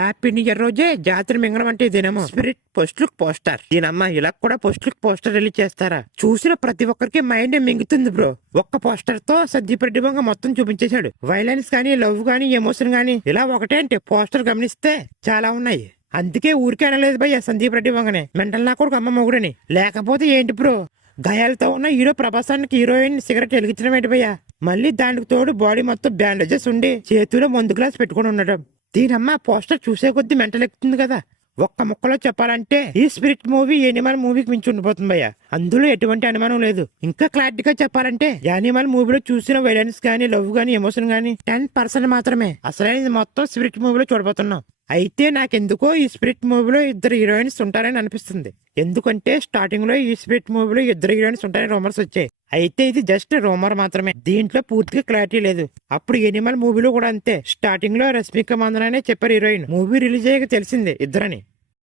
Happy new year రోజే జాతర మింగడం అంటే ఇదేనేమో. Spirit post look poster. దీనమ్మా ఇలా కూడా పోస్ట్ లుక్ పోస్టర్ రిలీజ్ చేస్తారా? చూసిన ప్రతి ఒక్కరికి మైండ్ మింగుతుంది బ్రో. ఒక్క పోస్టర్ తో సద్యప్రతిభంగా మొత్తం చూపించేశాడు. వైలెన్స్ కానీ, లవ్ కానీ, ఎమోషన్ కానీ ఇలా ఒకటే అంటే పోస్టర్ గమనిస్తే చాలా ఉన్నాయి. అందుకే ఊరికే అనలేదు భయ్య సందీప్ రెడ్డి వంగనే మెంటల్ నా కొడుకు అమ్మ మొగుడని. లేకపోతే ఏంటి బ్రో, గాయాలతో ఉన్న హీరో ప్రభాసానికి హీరోయిన్ సిగరెట్ వెలిగించడం ఏంటి భయ్య? మళ్ళీ దానికి తోడు బాడీ మొత్తం బ్యాండేజెస్ ఉండి చేతిలో మందు గ్లాస్ పెట్టుకుని ఉండడం. దీనమ్మ పోస్టర్ చూసే కొద్దీ మెంటల్ ఎక్కుతుంది కదా. ఒక్క ముక్కలో చెప్పాలంటే ఈ స్పిరిట్ మూవీ యానిమల్ మూవీకి మించి ఉండిపోతుంది భయ్య. అందులో ఎటువంటి అనుమానం లేదు. ఇంకా క్లారిటీగా చెప్పాలంటే యానిమల్ మూవీలో చూసిన వైలెన్స్ గానీ, లవ్ గానీ, ఎమోషన్ గానీ 10% మాత్రమే. అసలైనది మొత్తం స్పిరిట్ మూవీలో చూడబోతున్నాం. అయితే నాకెందుకో ఈ స్పిరిట్ మూవీలో ఇద్దరు హీరోయిన్స్ ఉంటారని అనిపిస్తుంది. ఎందుకంటే స్టార్టింగ్ లో ఈ స్పిరిట్ మూవీలో ఇద్దరు హీరోయిన్స్ ఉంటారని రూమర్స్ వచ్చాయి. అయితే ఇది జస్ట్ రూమర్ మాత్రమే. దీంట్లో పూర్తిగా క్లారిటీ లేదు. అప్పుడు ఎనిమల్ మూవీలో కూడా అంతే. స్టార్టింగ్ లో రష్మిక మందనానే చెప్పారు హీరోయిన్. మూవీ రిలీజ్ అయ్యాక తెలిసిందే ఇద్దరని.